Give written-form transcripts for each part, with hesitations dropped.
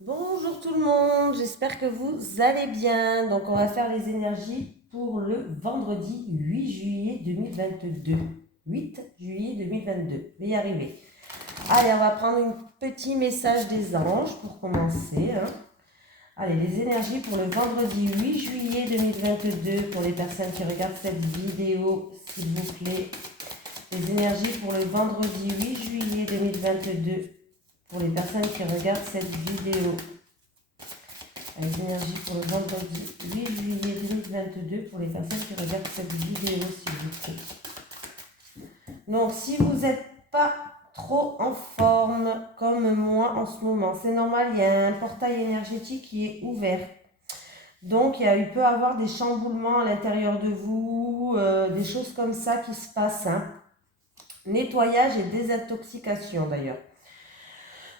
Bonjour tout le monde, j'espère que vous allez bien. Donc on va faire les énergies pour le vendredi 8 juillet 2022. 8 juillet 2022, je vais y arriver. Allez, on va prendre un petit message des anges pour commencer. Allez, les énergies pour le vendredi 8 juillet 2022 pour les personnes qui regardent cette vidéo, s'il vous plaît. Les énergies pour le vendredi 8 juillet 2022 pour les personnes qui regardent cette vidéo. Les énergies pour le vendredi 8 juillet 2022 pour les personnes qui regardent cette vidéo, s'il vous plaît. Donc, si vous n'êtes pas trop en forme comme moi en ce moment, c'est normal, il y a un portail énergétique qui est ouvert. Donc, il peut y avoir des chamboulements à l'intérieur de vous, des choses comme ça qui se passent. Nettoyage et désintoxication d'ailleurs.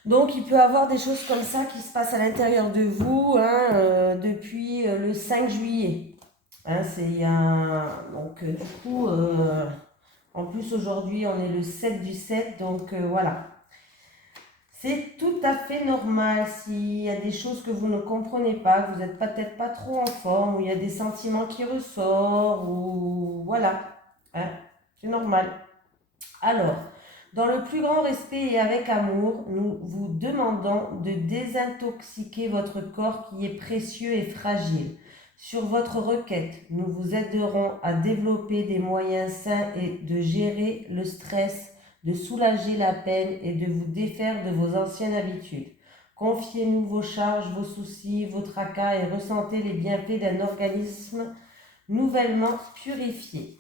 Donc, il peut y avoir des choses comme ça qui se passent à l'intérieur de vous depuis le 5 juillet. Donc, du coup, en plus, aujourd'hui, on est le 7 du 7. Donc, voilà. C'est tout à fait normal s'il y a des choses que vous ne comprenez pas, que vous n'êtes peut-être pas trop en forme, ou il y a des sentiments qui ressortent, ou voilà. C'est normal. Alors, dans le plus grand respect et avec amour, nous vous demandons de désintoxiquer votre corps qui est précieux et fragile. Sur votre requête, nous vous aiderons à développer des moyens sains et de gérer le stress, de soulager la peine et de vous défaire de vos anciennes habitudes. Confiez-nous vos charges, vos soucis, vos tracas et ressentez les bienfaits d'un organisme nouvellement purifié.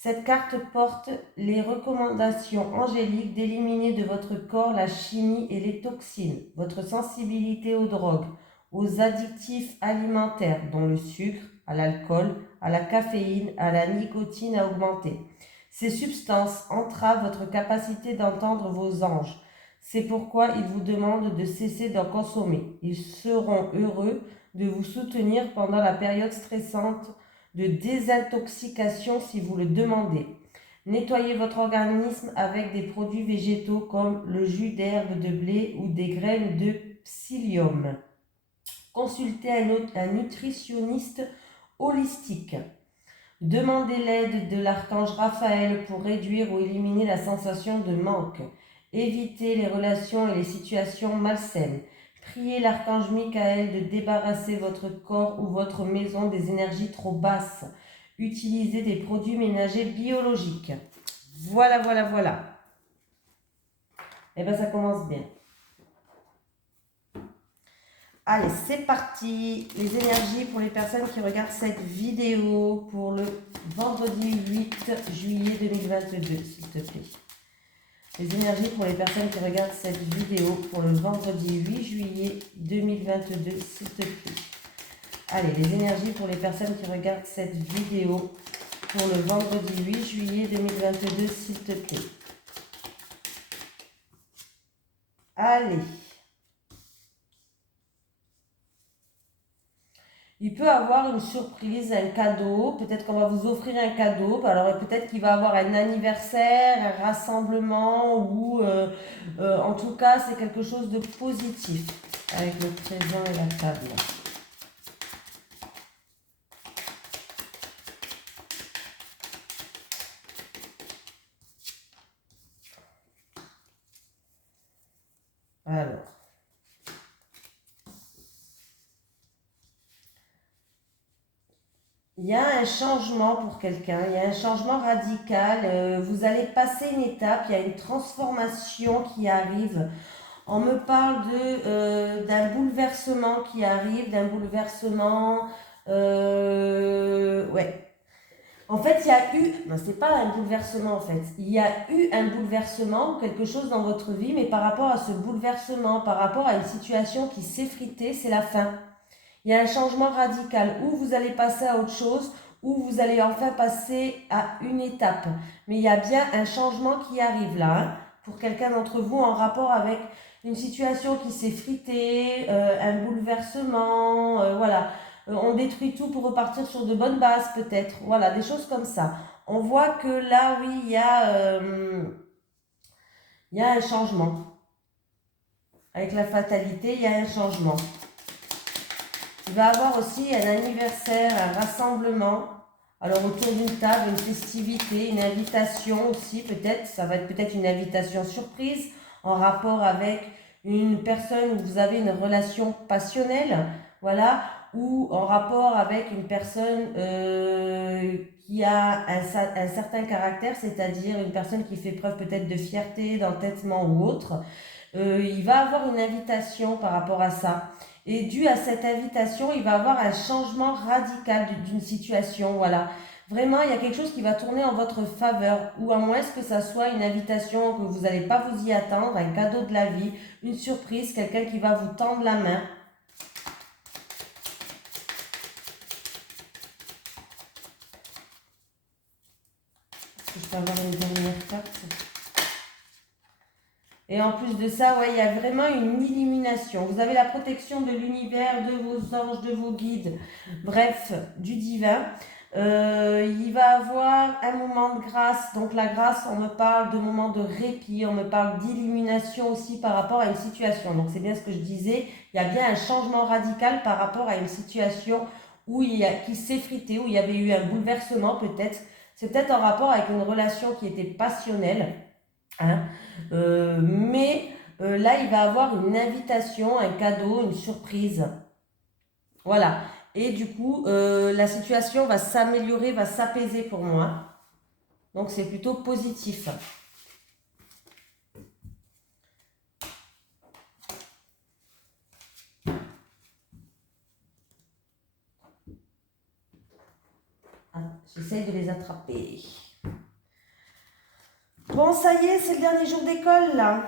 Cette carte porte les recommandations angéliques d'éliminer de votre corps la chimie et les toxines, votre sensibilité aux drogues, aux additifs alimentaires dont le sucre, à l'alcool, à la caféine, à la nicotine à augmenter. Ces substances entravent votre capacité d'entendre vos anges. C'est pourquoi ils vous demandent de cesser d'en consommer. Ils seront heureux de vous soutenir pendant la période stressante de désintoxication si vous le demandez. Nettoyez votre organisme avec des produits végétaux comme le jus d'herbe de blé ou des graines de psyllium. Consultez un nutritionniste holistique. Demandez l'aide de l'archange Raphaël pour réduire ou éliminer la sensation de manque. Évitez les relations et les situations malsaines. Priez l'archange Michael de débarrasser votre corps ou votre maison des énergies trop basses. Utilisez des produits ménagers biologiques. Voilà, voilà, voilà. Et bien, ça commence bien. Allez, c'est parti. Les énergies pour les personnes qui regardent cette vidéo pour le vendredi 8 juillet 2022, s'il te plaît. Les énergies pour les personnes qui regardent cette vidéo pour le vendredi 8 juillet 2022, s'il te plaît. Allez, les énergies pour les personnes qui regardent cette vidéo pour le vendredi 8 juillet 2022, s'il te plaît. Allez. Il peut avoir une surprise, un cadeau. Peut-être qu'on va vous offrir un cadeau. Alors peut-être qu'il va avoir un anniversaire, un rassemblement ou en tout cas c'est quelque chose de positif avec le présent et la table. Alors. Il y a un changement pour quelqu'un, il y a un changement radical. Vous allez passer une étape, il y a une transformation qui arrive. On me parle d'un bouleversement qui arrive, d'un bouleversement. Ouais. En fait, il y a eu. Non, c'est pas un bouleversement en fait. Il y a eu un bouleversement, quelque chose dans votre vie, mais par rapport à ce bouleversement, par rapport à une situation qui s'effritait, c'est la fin. Il y a un changement radical où vous allez passer à autre chose, où vous allez enfin passer à une étape. Mais il y a bien un changement qui arrive là, pour quelqu'un d'entre vous en rapport avec une situation qui s'est fritée, un bouleversement, voilà. On détruit tout pour repartir sur de bonnes bases peut-être. Voilà, des choses comme ça. On voit que là, oui, il y a un changement. avec la fatalité, il y a un changement. Il va y avoir aussi un anniversaire, un rassemblement. Alors autour d'une table, une festivité, une invitation aussi peut-être. Ça va être peut-être une invitation surprise en rapport avec une personne où vous avez une relation passionnelle. Voilà. Ou en rapport avec une personne qui a un certain caractère, c'est-à-dire une personne qui fait preuve peut-être de fierté, d'entêtement ou autre. Il va avoir une invitation par rapport à ça. Et dû à cette invitation, il va avoir un changement radical d'une situation. Voilà. Vraiment, il y a quelque chose qui va tourner en votre faveur. Ou à moins que ça soit une invitation que vous n'allez pas vous y attendre, un cadeau de la vie, une surprise, quelqu'un qui va vous tendre la main. Est-ce que je peux avoir une dernière carte ? Et en plus de ça, ouais, il y a vraiment une illumination. Vous avez la protection de l'univers, de vos anges, de vos guides, bref, du divin. Il va avoir un moment de grâce. Donc la grâce, on me parle de moment de répit, on me parle d'illumination aussi par rapport à une situation. Donc c'est bien ce que je disais, il y a bien un changement radical par rapport à une situation qui s'effritait, où il y avait eu un bouleversement peut-être. C'est peut-être en rapport avec une relation qui était passionnelle. Hein. Mais là, il va avoir une invitation, un cadeau, une surprise. Voilà. Et du coup, la situation va s'améliorer, va s'apaiser pour moi. Donc, c'est plutôt positif. Ah, j'essaye de les attraper. Bon, ça y est, c'est le dernier jour d'école, là.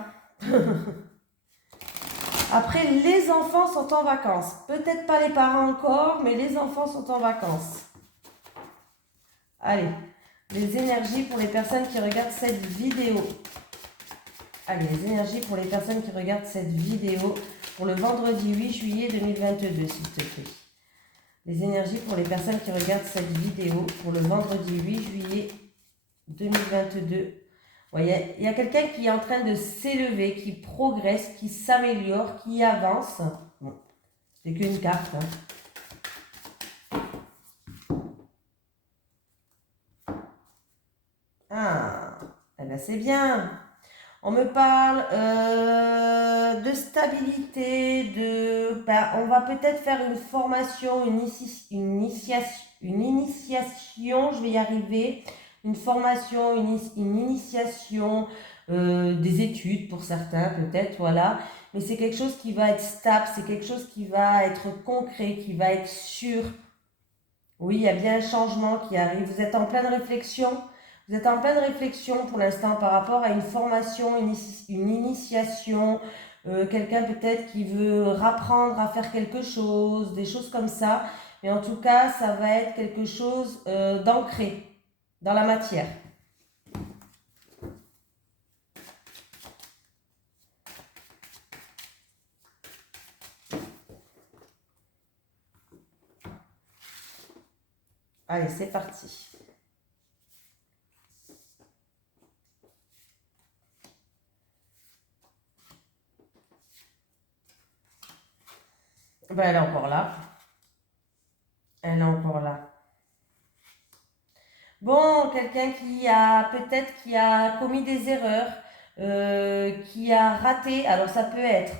Après, les enfants sont en vacances. Peut-être pas les parents encore, mais les enfants sont en vacances. Allez, les énergies pour les personnes qui regardent cette vidéo. Allez, les énergies pour les personnes qui regardent cette vidéo pour le vendredi 8 juillet 2022, s'il te plaît. Les énergies pour les personnes qui regardent cette vidéo pour le vendredi 8 juillet 2022. Ouais, il y a quelqu'un qui est en train de s'élever, qui progresse, qui s'améliore, qui avance. Bon, c'est qu'une carte. Ah, eh ben c'est bien. On me parle de stabilité, on va peut-être faire une formation, une initiation, je vais y arriver, une formation, une initiation, des études pour certains peut-être, voilà. Mais c'est quelque chose qui va être stable, c'est quelque chose qui va être concret, qui va être sûr. Oui, il y a bien un changement qui arrive. Vous êtes en pleine réflexion. Vous êtes en pleine réflexion pour l'instant par rapport à une formation, une initiation, quelqu'un peut-être qui veut rapprendre à faire quelque chose, des choses comme ça. Mais en tout cas, ça va être quelque chose d'ancré dans la matière. Allez, c'est parti. Ben, elle est encore là. Elle est encore là. Bon, quelqu'un qui a commis des erreurs, qui a raté. Alors ça peut être,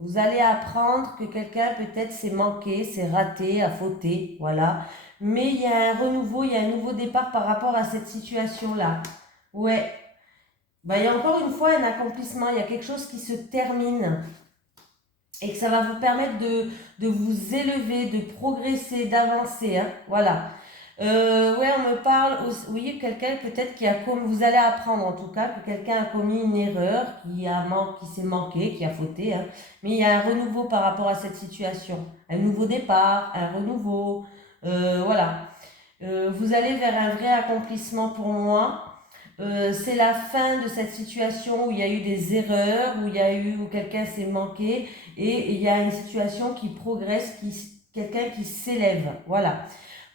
vous allez apprendre que quelqu'un peut-être s'est manqué, s'est raté, a fauté, voilà. Mais il y a un renouveau, il y a un nouveau départ par rapport à cette situation-là. Ouais. Ben, il y a encore une fois un accomplissement, il y a quelque chose qui se termine. Et que ça va vous permettre de vous élever, de progresser, d'avancer. Hein, voilà. Ouais, on me parle, oui, quelqu'un peut-être qui a commis, vous allez apprendre en tout cas que quelqu'un a commis une erreur, qui s'est manqué, qui a fauté. Hein, mais il y a un renouveau par rapport à cette situation. Un nouveau départ, un renouveau. Voilà. Vous allez vers un vrai accomplissement pour moi. C'est la fin de cette situation où il y a eu des erreurs, où quelqu'un s'est manqué et il y a une situation qui progresse, quelqu'un qui s'élève. Voilà.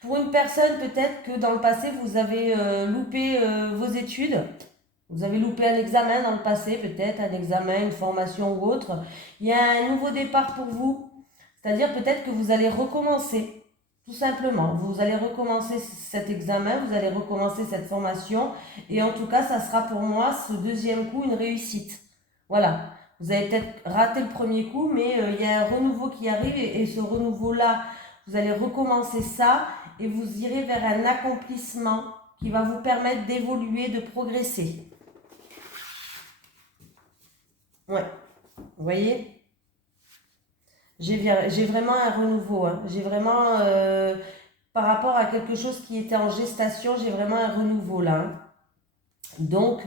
Pour une personne, peut-être que dans le passé, vous avez loupé vos études. Vous avez loupé un examen dans le passé, peut-être un examen, une formation ou autre. Il y a un nouveau départ pour vous. C'est-à-dire peut-être que vous allez recommencer, tout simplement. Vous allez recommencer cet examen, vous allez recommencer cette formation. Et en tout cas, ça sera pour moi, ce deuxième coup, une réussite. Voilà. Vous avez peut-être raté le premier coup, mais il y a un renouveau qui arrive. Et ce renouveau-là, vous allez recommencer ça. Et vous irez vers un accomplissement qui va vous permettre d'évoluer, de progresser. Ouais. Vous voyez ? J'ai vraiment un renouveau. Hein. J'ai vraiment, par rapport à quelque chose qui était en gestation, j'ai vraiment un renouveau là. Hein. Donc,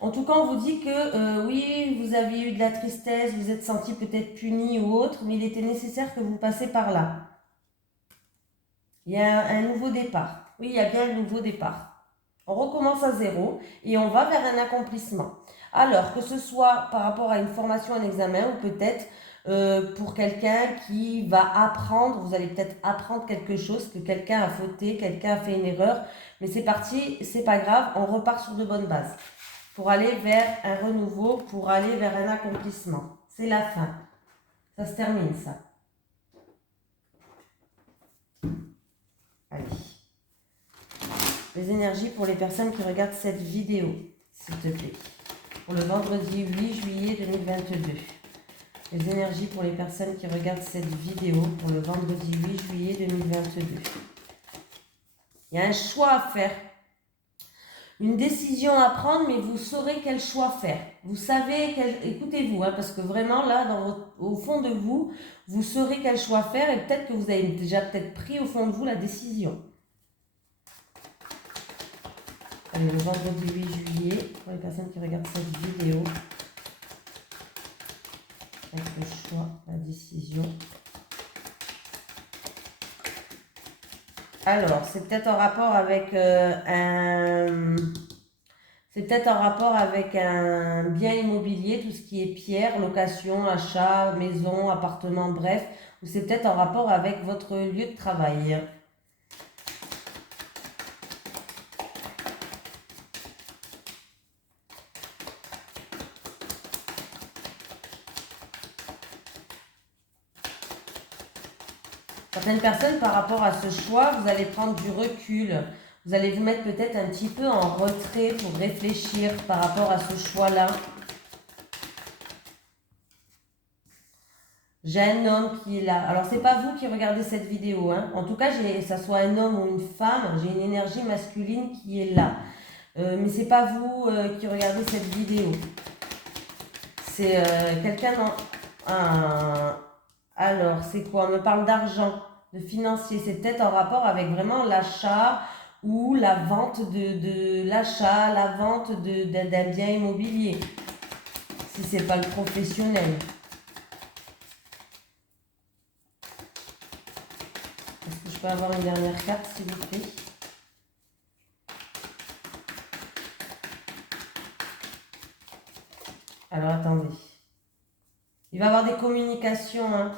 en tout cas, on vous dit que oui, vous avez eu de la tristesse, vous êtes senti peut-être puni ou autre, mais il était nécessaire que vous passiez par là. Il y a un nouveau départ. Oui, il y a bien un nouveau départ. On recommence à zéro et on va vers un accomplissement. Alors, que ce soit par rapport à une formation, un examen ou peut-être pour quelqu'un qui va apprendre, vous allez peut-être apprendre quelque chose, que quelqu'un a fauté, quelqu'un a fait une erreur, mais c'est parti, c'est pas grave, on repart sur de bonnes bases pour aller vers un renouveau, pour aller vers un accomplissement. C'est la fin. Ça se termine, ça. Allez. Les énergies pour les personnes qui regardent cette vidéo, s'il te plaît. Pour le vendredi 8 juillet 2022. Les énergies pour les personnes qui regardent cette vidéo pour le vendredi 8 juillet 2022. Il y a un choix à faire. Une décision à prendre, mais vous saurez quel choix faire. Vous savez, écoutez-vous, hein, parce que vraiment là, au fond de vous, vous saurez quel choix faire et peut-être que vous avez déjà peut-être pris au fond de vous la décision. Allez, le vendredi 8 juillet, pour les personnes qui regardent cette vidéo. Avec le choix, la décision. Alors, c'est peut-être en rapport avec c'est peut-être en rapport avec un bien immobilier, tout ce qui est pierre, location, achat, maison, appartement, bref. Ou c'est peut-être en rapport avec votre lieu de travail. Certaines personnes, par rapport à ce choix, vous allez prendre du recul. Vous allez vous mettre peut-être un petit peu en retrait pour réfléchir par rapport à ce choix-là. J'ai un homme qui est là. Alors, c'est pas vous qui regardez cette vidéo. Hein. En tout cas, ça soit un homme ou une femme, j'ai une énergie masculine qui est là. Mais c'est pas vous qui regardez cette vidéo. C'est quelqu'un Alors, c'est quoi? On me parle d'argent, de financier. C'est peut-être en rapport avec vraiment l'achat ou la vente de l'achat, la vente d'un bien immobilier. Si c'est pas le professionnel. Est-ce que je peux avoir une dernière carte, s'il vous plaît? Alors, attendez. Il va y avoir des communications. Hein.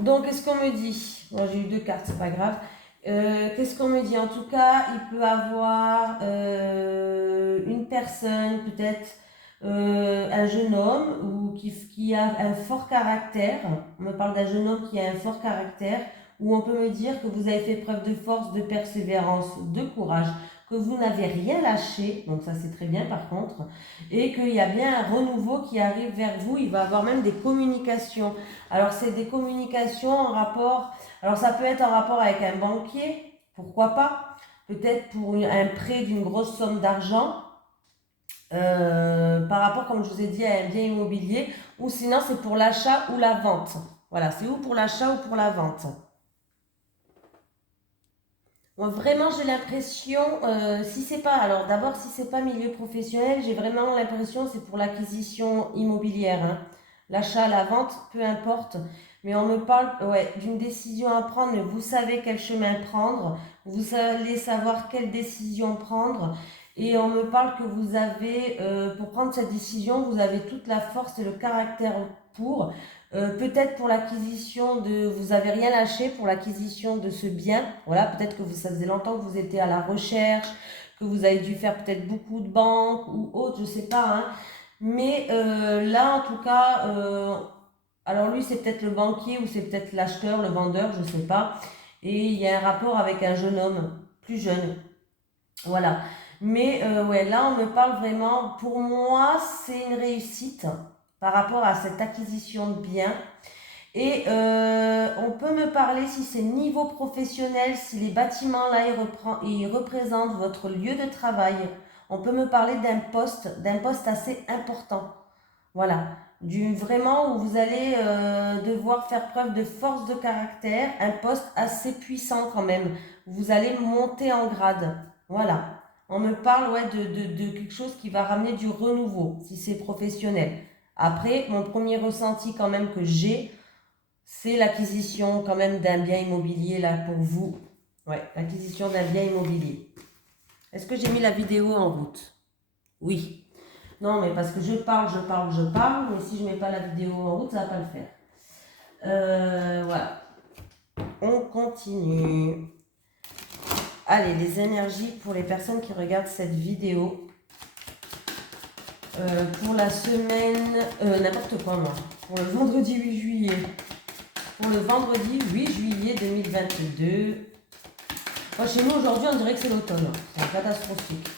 Donc, qu'est-ce qu'on me dit? Bon, j'ai eu 2 cartes, c'est pas grave. Qu'est-ce qu'on me dit? En tout cas, il peut avoir une personne, peut-être un jeune homme ou qui a un fort caractère. On me parle d'un jeune homme qui a un fort caractère. Ou on peut me dire que vous avez fait preuve de force, de persévérance, de courage, que vous n'avez rien lâché, donc ça c'est très bien par contre, et qu'il y a bien un renouveau qui arrive vers vous, il va y avoir même des communications. Alors c'est des communications en rapport, alors ça peut être en rapport avec un banquier, pourquoi pas, peut-être pour un prêt d'une grosse somme d'argent, par rapport, comme je vous ai dit, à un bien immobilier, ou sinon c'est pour l'achat ou la vente. Voilà, c'est ou pour l'achat ou pour la vente. Moi, vraiment, j'ai l'impression, si c'est pas, alors d'abord, si c'est pas milieu professionnel, j'ai vraiment l'impression c'est pour l'acquisition immobilière. Hein. L'achat, la vente, peu importe. Mais on me parle d'une décision à prendre, mais vous savez quel chemin prendre. Vous allez savoir quelle décision prendre. Et on me parle que vous avez, pour prendre cette décision, vous avez toute la force et le caractère pour. Peut-être pour l'acquisition vous n'avez rien lâché pour l'acquisition de ce bien. Voilà, peut-être que ça faisait longtemps que vous étiez à la recherche, que vous avez dû faire peut-être beaucoup de banques ou autre, je sais pas, hein. Mais là, en tout cas, alors lui, c'est peut-être le banquier ou c'est peut-être l'acheteur, le vendeur, je sais pas. Et il y a un rapport avec un jeune homme, plus jeune. Voilà. Mais ouais, là, on me parle vraiment, pour moi, c'est une réussite par rapport à cette acquisition de biens. Et on peut me parler si c'est niveau professionnel, si les bâtiments là, ils représentent votre lieu de travail. On peut me parler d'un poste assez important. Voilà, vraiment où vous allez devoir faire preuve de force de caractère, un poste assez puissant quand même. Vous allez monter en grade. Voilà. On me parle ouais, de quelque chose qui va ramener du renouveau, si c'est professionnel. Après, mon premier ressenti quand même que j'ai, c'est l'acquisition quand même d'un bien immobilier là pour vous. Ouais, l'acquisition d'un bien immobilier. Est-ce que j'ai mis la vidéo en route? Oui. Non, mais parce que je parle, mais si je ne mets pas la vidéo en route, ça ne va pas le faire. Voilà. On continue. Allez, les énergies pour les personnes qui regardent cette vidéo. Pour la semaine, n'importe quoi moi. Pour le vendredi 8 juillet. Pour le vendredi 8 juillet 2022. Moi, chez nous, aujourd'hui, on dirait que c'est l'automne. C'est catastrophique.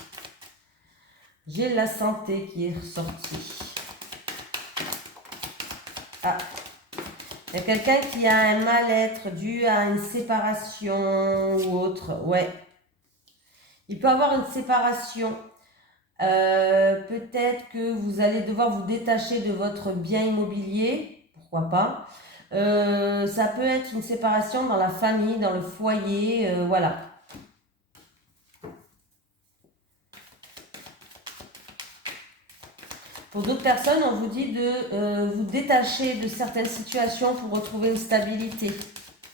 J'ai la santé qui est ressortie. Ah, il y a quelqu'un qui a un mal-être dû à une séparation ou autre. Ouais. Il peut avoir une séparation. Peut-être que vous allez devoir vous détacher de votre bien immobilier. Pourquoi pas. Ça peut être une séparation dans la famille, dans le foyer. Voilà. Pour d'autres personnes, on vous dit de vous détacher de certaines situations pour retrouver une stabilité.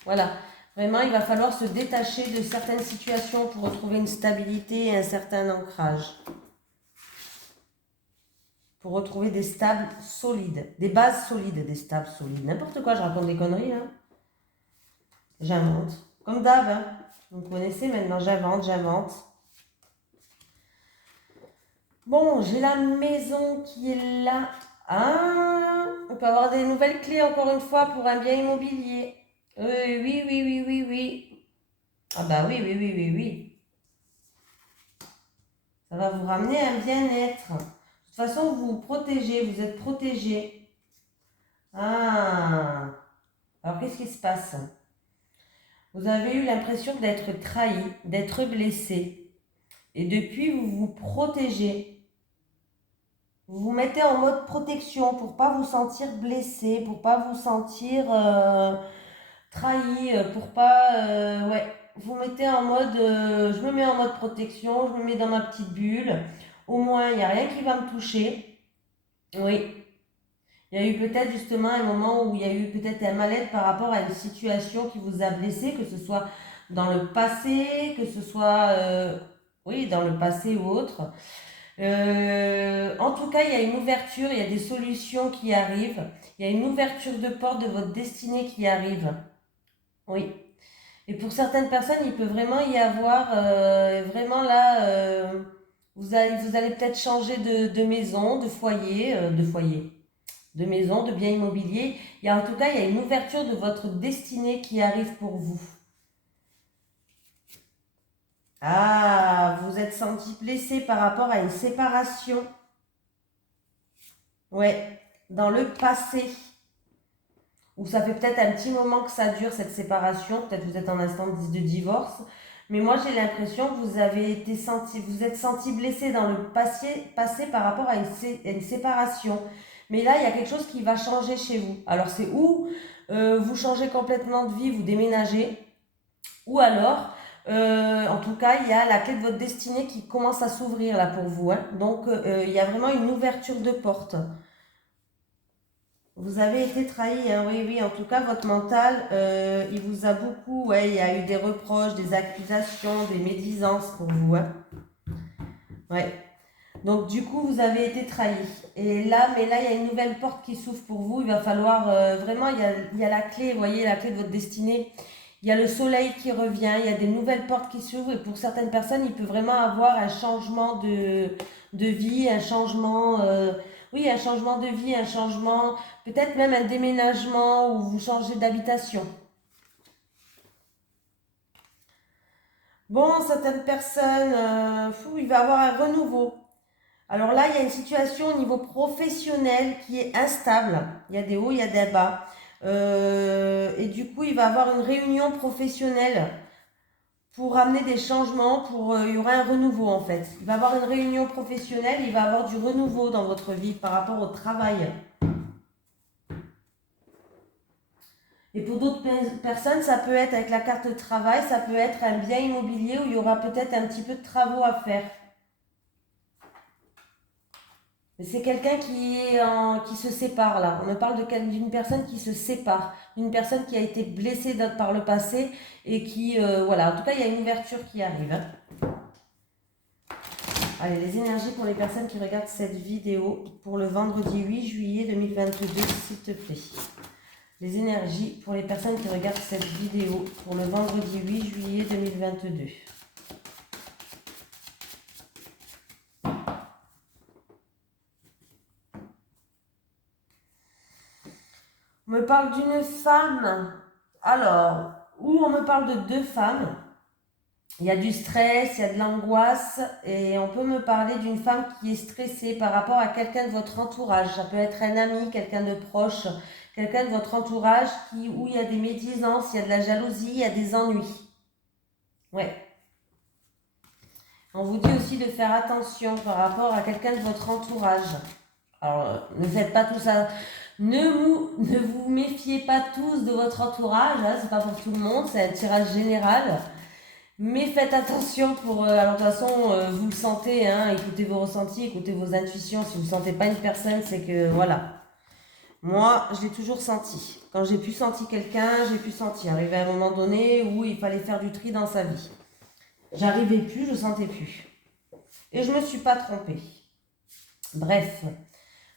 Voilà. Vraiment, il va falloir se détacher de certaines situations pour retrouver une stabilité et un certain ancrage. Pour retrouver des stables solides. Des bases solides, des stables solides. N'importe quoi, je raconte des conneries. Hein. J'invente. Comme d'hab. Hein. Vous connaissez maintenant, j'invente. Bon, j'ai la maison qui est là. Ah, on peut avoir des nouvelles clés encore une fois pour un bien immobilier. Oui. Ah bah oui. Ça va vous ramener un bien-être. De toute façon, vous vous protégez, vous êtes protégé. Ah, alors qu'est-ce qui se passe? Vous avez eu l'impression d'être trahi, d'être blessé. Et depuis, vous vous protégez. Vous vous mettez en mode protection pour pas vous sentir blessé, pour pas vous sentir trahi, pour pas... ouais, vous mettez en mode... je me mets en mode protection, je me mets dans ma petite bulle. Au moins, il n'y a rien qui va me toucher. Oui. Il y a eu peut-être justement un moment où il y a eu peut-être un mal-être par rapport à une situation qui vous a blessé, que ce soit dans le passé, que ce soit... oui, dans le passé ou autre. En tout cas, il y a une ouverture, il y a des solutions qui arrivent. Il y a une ouverture de porte de votre destinée qui arrive. Oui. Et pour certaines personnes, il peut vraiment y avoir, vraiment là, vous allez peut-être changer de maison, de maison, de bien immobilier. En tout cas, il y a une ouverture de votre destinée qui arrive pour vous. Ah, vous êtes senti blessé par rapport à une séparation. Ouais, dans le passé. Ou ça fait peut-être un petit moment que ça dure cette séparation. Peut-être que vous êtes en instance de divorce. Mais moi, j'ai l'impression que vous êtes senti blessé dans le passé par rapport à une séparation. Mais là, il y a quelque chose qui va changer chez vous. Alors, c'est où vous changez complètement de vie, vous déménagez. Ou alors, en tout cas, il y a la clé de votre destinée qui commence à s'ouvrir là pour vous. Hein. Donc, il y a vraiment une ouverture de porte. Vous avez été trahi, hein, oui. En tout cas, votre mental, il vous a beaucoup, ouais, il y a eu des reproches, des accusations, des médisances pour vous. Hein. Ouais. Donc, du coup, vous avez été trahi. Et là, il y a une nouvelle porte qui s'ouvre pour vous. Il va falloir vraiment, il y a la clé, vous voyez, la clé de votre destinée. Il y a le soleil qui revient, il y a des nouvelles portes qui s'ouvrent et pour certaines personnes, il peut vraiment avoir un changement de vie, un changement, oui, un changement de vie, un changement, peut-être même un déménagement où vous changez d'habitation. Bon, certaines personnes, il va y avoir un renouveau. Alors là, il y a une situation au niveau professionnel qui est instable. Il y a des hauts, il y a des bas. Et du coup, il va y avoir une réunion professionnelle pour amener des changements, il y aura un renouveau en fait. Il va y avoir une réunion professionnelle, il va y avoir du renouveau dans votre vie par rapport au travail. Et pour d'autres personnes, ça peut être avec la carte de travail, ça peut être un bien immobilier où il y aura peut-être un petit peu de travaux à faire. C'est quelqu'un qui se sépare là. On me parle d'une personne qui se sépare, d'une personne qui a été blessée par le passé et qui, voilà, en tout cas, il y a une ouverture qui arrive. Allez, les énergies pour les personnes qui regardent cette vidéo pour le vendredi 8 juillet 2022, s'il te plaît. Les énergies pour les personnes qui regardent cette vidéo pour le vendredi 8 juillet 2022. On me parle d'une femme, alors, où on me parle de deux femmes. Il y a du stress, il y a de l'angoisse et on peut me parler d'une femme qui est stressée par rapport à quelqu'un de votre entourage. Ça peut être un ami, quelqu'un de proche, quelqu'un de votre entourage où il y a des médisances, il y a de la jalousie, il y a des ennuis. Ouais. On vous dit aussi de faire attention par rapport à quelqu'un de votre entourage. Alors, ne faites pas tout ça. Ne vous méfiez pas tous de votre entourage, hein, c'est pas pour tout le monde, c'est un tirage général. Mais faites attention alors de toute façon, vous le sentez, hein, écoutez vos ressentis, écoutez vos intuitions. Si vous ne sentez pas une personne, c'est que voilà. Moi, je l'ai toujours senti. Quand j'ai pu sentir quelqu'un, j'ai pu sentir. Arrivé à un moment donné où il fallait faire du tri dans sa vie. J'arrivais plus, je sentais plus. Et je ne me suis pas trompée. Bref.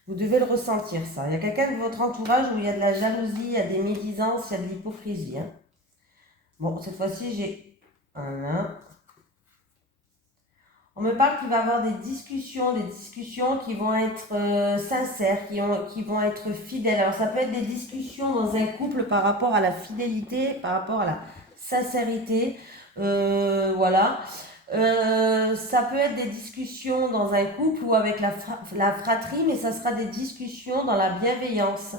Vous devez le ressentir, ça. Il y a quelqu'un de votre entourage où il y a de la jalousie, il y a des médisances, il y a de l'hypocrisie. Hein. Bon, cette fois-ci, j'ai un. On me parle qu'il va y avoir des discussions qui vont être sincères, qui vont être fidèles. Alors, ça peut être des discussions dans un couple par rapport à la fidélité, par rapport à la sincérité. Voilà. Ça peut être des discussions dans un couple ou avec la fratrie, mais ça sera des discussions dans la bienveillance,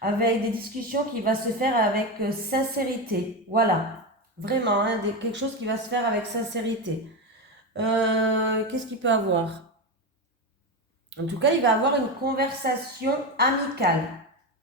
avec des discussions qui va se faire avec sincérité. Voilà, vraiment, hein, quelque chose qui va se faire avec sincérité. Qu'est-ce qu'il peut avoir? En tout cas, il va avoir une conversation amicale.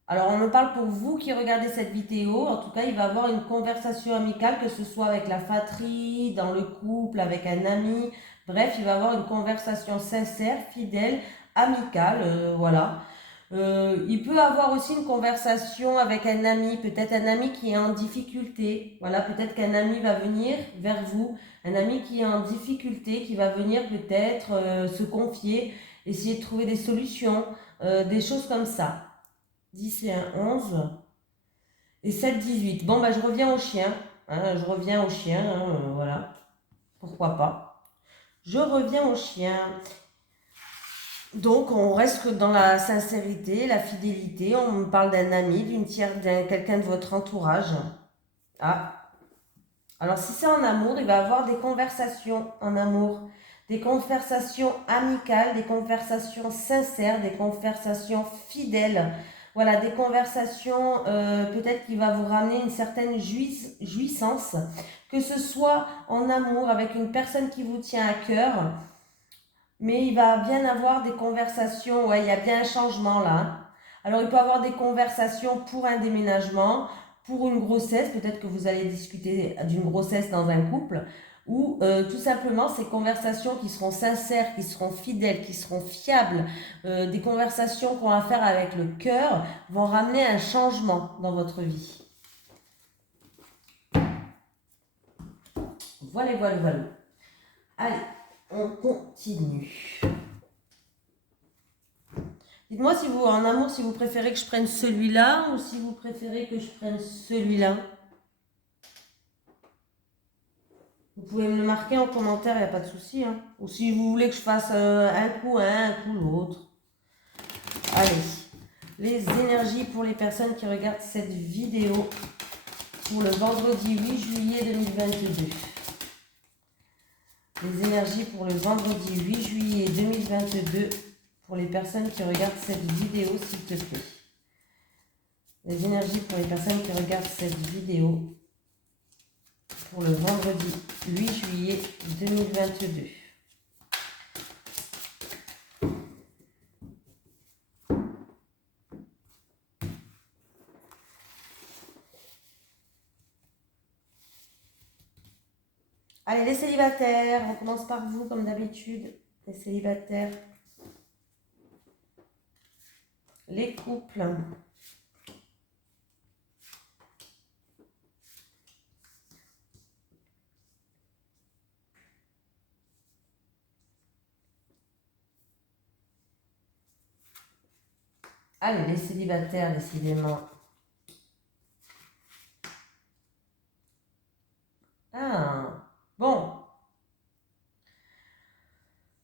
Alors, on me parle pour vous qui regardez cette vidéo. En tout cas, il va avoir une conversation amicale, que ce soit avec la fratrie, dans le couple, avec un ami. Bref, il va avoir une conversation sincère, fidèle, amicale. Voilà. Il peut avoir aussi une conversation avec un ami, peut-être un ami qui est en difficulté. Voilà, peut-être qu'un ami va venir vers vous, un ami qui est en difficulté, qui va venir peut-être se confier, essayer de trouver des solutions, des choses comme ça. 10 et 1, 11. Et 7, 18. Bon, bah, je reviens au chien. Hein, je reviens au chien, hein, voilà. Pourquoi pas. Je reviens au chien. Donc, on reste dans la sincérité, la fidélité. On me parle d'un ami, quelqu'un de votre entourage. Ah. Alors, si c'est en amour, il va y avoir des conversations en amour. Des conversations amicales, des conversations sincères, des conversations fidèles. Voilà, des conversations peut-être qui va vous ramener une certaine jouissance. Que ce soit en amour avec une personne qui vous tient à cœur. Mais il va bien avoir des conversations, ouais, il y a bien un changement là. Alors il peut y avoir des conversations pour un déménagement, pour une grossesse, peut-être que vous allez discuter d'une grossesse dans un couple, ou tout simplement ces conversations qui seront sincères, qui seront fidèles, qui seront fiables, des conversations qu'on va faire avec le cœur, vont ramener un changement dans votre vie. Voilà, voilà, voilà. Allez. On continue. Dites-moi si vous, en amour, si vous préférez que je prenne celui-là ou si vous préférez que je prenne celui-là. Vous pouvez me le marquer en commentaire, il n'y a pas de souci. Hein. Ou si vous voulez que je fasse un coup l'autre. Allez, les énergies pour les personnes qui regardent cette vidéo pour le vendredi 8 juillet 2022. Les énergies pour le vendredi 8 juillet 2022 pour les personnes qui regardent cette vidéo, s'il te plaît. Les énergies pour les personnes qui regardent cette vidéo pour le vendredi 8 juillet 2022. Allez, les célibataires, on commence par vous comme d'habitude. Les célibataires. Les couples. Allez, les célibataires, décidément. Ah, bon.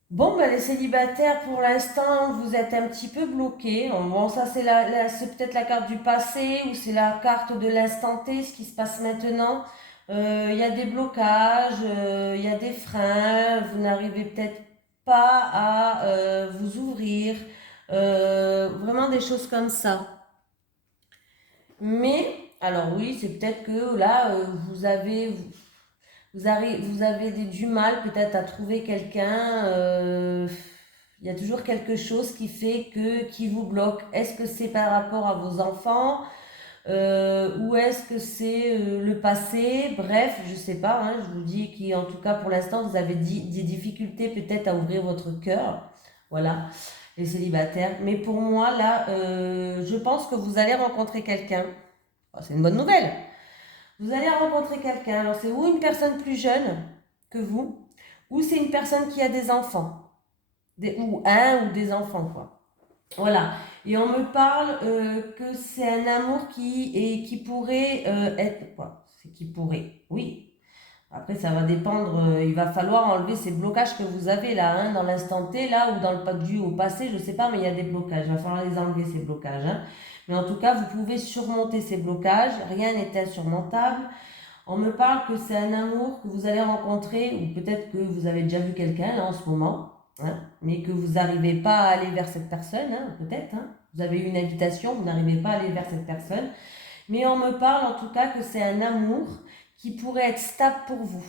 Bon, ben, les célibataires, pour l'instant, vous êtes un petit peu bloqués. Bon, ça, c'est peut-être la carte du passé ou c'est la carte de l'instant T, ce qui se passe maintenant. Il y a des blocages, il y a des freins, vous n'arrivez peut-être pas à vous ouvrir, vraiment des choses comme ça. Mais, alors oui, c'est peut-être que là, vous avez du mal peut-être à trouver quelqu'un. Il y a toujours quelque chose qui vous bloque. Est-ce que c'est par rapport à vos enfants ou est-ce que c'est le passé? Bref, je sais pas. Hein, je vous dis qu'en tout cas pour l'instant vous avez des difficultés peut-être à ouvrir votre cœur. Voilà, les célibataires. Mais pour moi là, je pense que vous allez rencontrer quelqu'un. Oh, c'est une bonne nouvelle. Vous allez rencontrer quelqu'un. Alors, c'est ou une personne plus jeune que vous, ou c'est une personne qui a des enfants. Ou un ou des enfants, quoi. Voilà. Et on me parle que c'est un amour qui pourrait être. Quoi? C'est qui pourrait. Oui. Après, ça va dépendre. Il va falloir enlever ces blocages que vous avez là, hein, dans l'instant T, là, ou dans le pas dû au passé, je ne sais pas, mais il y a des blocages. Il va falloir les enlever, ces blocages. Hein. Mais en tout cas, vous pouvez surmonter ces blocages. Rien n'est insurmontable. On me parle que c'est un amour que vous allez rencontrer, ou peut-être que vous avez déjà vu quelqu'un là en ce moment, hein, mais que vous n'arrivez pas à aller vers cette personne, hein, peut-être. Hein. Vous avez eu une invitation, vous n'arrivez pas à aller vers cette personne. Mais on me parle en tout cas que c'est un amour qui pourrait être stable pour vous,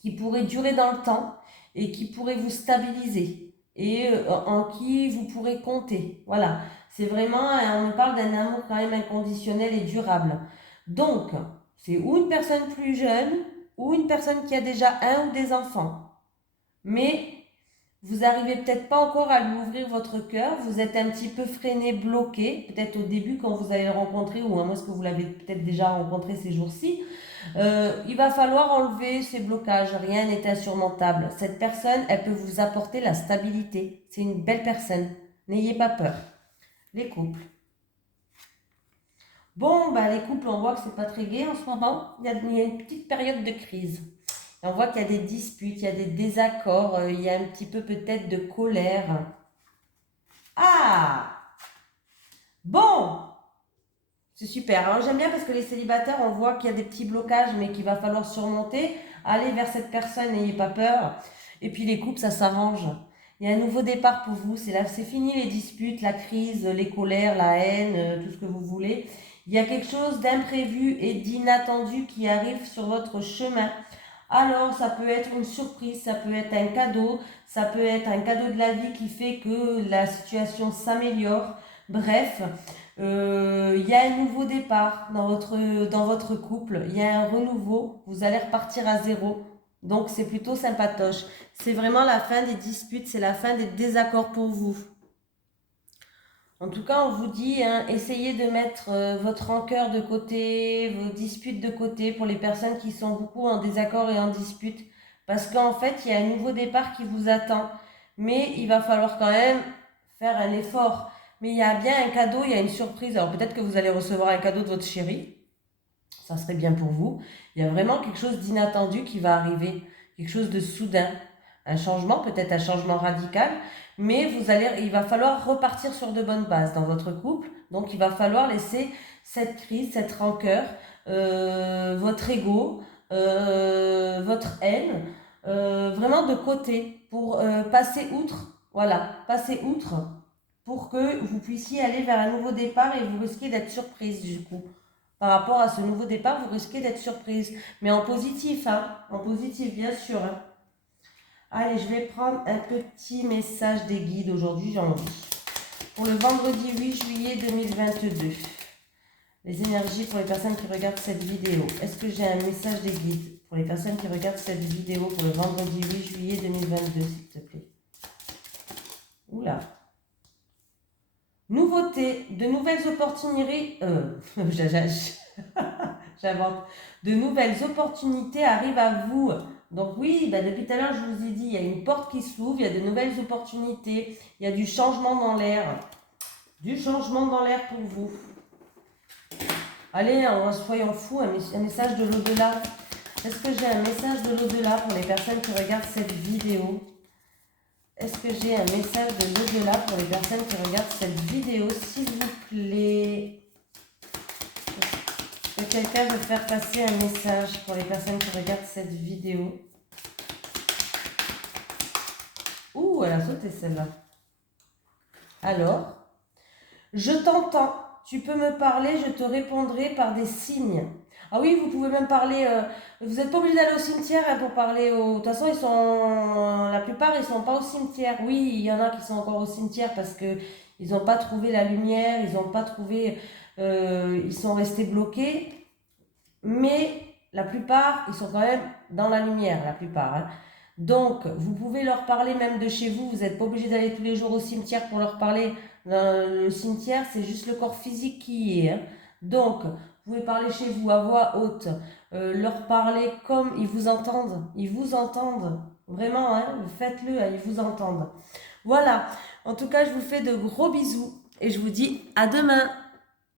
qui pourrait durer dans le temps et qui pourrait vous stabiliser et en qui vous pourrez compter. Voilà, c'est vraiment, on me parle d'un amour quand même inconditionnel et durable. Donc, c'est ou une personne plus jeune ou une personne qui a déjà un ou des enfants. Mais vous n'arrivez peut-être pas encore à lui ouvrir votre cœur, vous êtes un petit peu freiné, bloqué, peut-être au début quand vous allez le rencontrer, ou à moins que vous l'avez peut-être déjà rencontré ces jours-ci. Il va falloir enlever ces blocages, rien n'est insurmontable. Cette personne, elle peut vous apporter la stabilité. C'est une belle personne, n'ayez pas peur. Les couples. Bon, bah, les couples, on voit que c'est pas très gai en ce moment. Il y a une petite période de crise. Et on voit qu'il y a des disputes, il y a des désaccords, il y a un petit peu peut-être de colère. Ah! Bon! C'est super. Alors j'aime bien parce que les célibataires, on voit qu'il y a des petits blocages, mais qu'il va falloir surmonter. Allez vers cette personne, n'ayez pas peur. Et puis les couples, ça s'arrange. Il y a un nouveau départ pour vous. C'est là, c'est fini les disputes, la crise, les colères, la haine, tout ce que vous voulez. Il y a quelque chose d'imprévu et d'inattendu qui arrive sur votre chemin. Alors, ça peut être une surprise, ça peut être un cadeau, ça peut être un cadeau de la vie qui fait que la situation s'améliore. Bref, il y a un nouveau départ dans votre couple, il y a un renouveau, vous allez repartir à zéro. Donc, c'est plutôt sympatoche. C'est vraiment la fin des disputes, c'est la fin des désaccords pour vous. En tout cas, on vous dit, hein, essayez de mettre votre rancœur de côté, vos disputes de côté pour les personnes qui sont beaucoup en désaccord et en dispute. Parce qu'en fait, il y a un nouveau départ qui vous attend. Mais il va falloir quand même faire un effort. Mais il y a bien un cadeau, il y a une surprise. Alors peut-être que vous allez recevoir un cadeau de votre chéri. ça serait bien pour vous. Il y a vraiment quelque chose d'inattendu qui va arriver, quelque chose de soudain, un changement, peut-être un changement radical, mais il va falloir repartir sur de bonnes bases dans votre couple. Donc il va falloir laisser cette crise, cette rancœur, votre ego, votre haine, vraiment de côté pour passer outre. Voilà, passer outre pour que vous puissiez aller vers un nouveau départ et vous risquez d'être surprise du coup. Par rapport à ce nouveau départ, vous risquez d'être surprise. Mais en positif, hein, en positif, bien sûr. Hein. Allez, je vais prendre un petit message des guides aujourd'hui, j'en ai. Pour le vendredi 8 juillet 2022. Les énergies pour les personnes qui regardent cette vidéo. Est-ce que j'ai un message des guides pour les personnes qui regardent cette vidéo pour le vendredi 8 juillet 2022, s'il te plaît? Oula. Nouveauté, de nouvelles opportunités. J'invente. De nouvelles opportunités arrivent à vous. Donc oui, depuis tout à l'heure, je vous ai dit, il y a une porte qui s'ouvre, il y a de nouvelles opportunités, il y a du changement dans l'air. Du changement dans l'air pour vous. Allez, soyons fous, un message de l'au-delà. Est-ce que j'ai un message de l'au-delà pour les personnes qui regardent cette vidéo? Est-ce que j'ai un message de l'au-delà pour les personnes qui regardent cette vidéo, s'il vous plaît? Est-ce que quelqu'un veut faire passer un message pour les personnes qui regardent cette vidéo? Ouh, elle a sauté celle-là. Alors, je t'entends. Tu peux me parler, je te répondrai par des signes. Ah oui, vous pouvez même parler. Vous n'êtes pas obligé d'aller au cimetière hein, pour parler aux. De toute façon, la plupart, ils sont pas au cimetière. Oui, il y en a qui sont encore au cimetière parce que ils n'ont pas trouvé la lumière, ils n'ont pas trouvé. Ils sont restés bloqués. Mais la plupart, ils sont quand même dans la lumière, la plupart. Hein. Donc, vous pouvez leur parler même de chez vous. Vous n'êtes pas obligé d'aller tous les jours au cimetière pour leur parler. Le cimetière, c'est juste le corps physique qui y est. Hein. Donc, vous pouvez parler chez vous à voix haute. Leur parler comme ils vous entendent. Ils vous entendent. Vraiment, hein, faites-le, hein, ils vous entendent. Voilà. En tout cas, je vous fais de gros bisous. Et je vous dis à demain.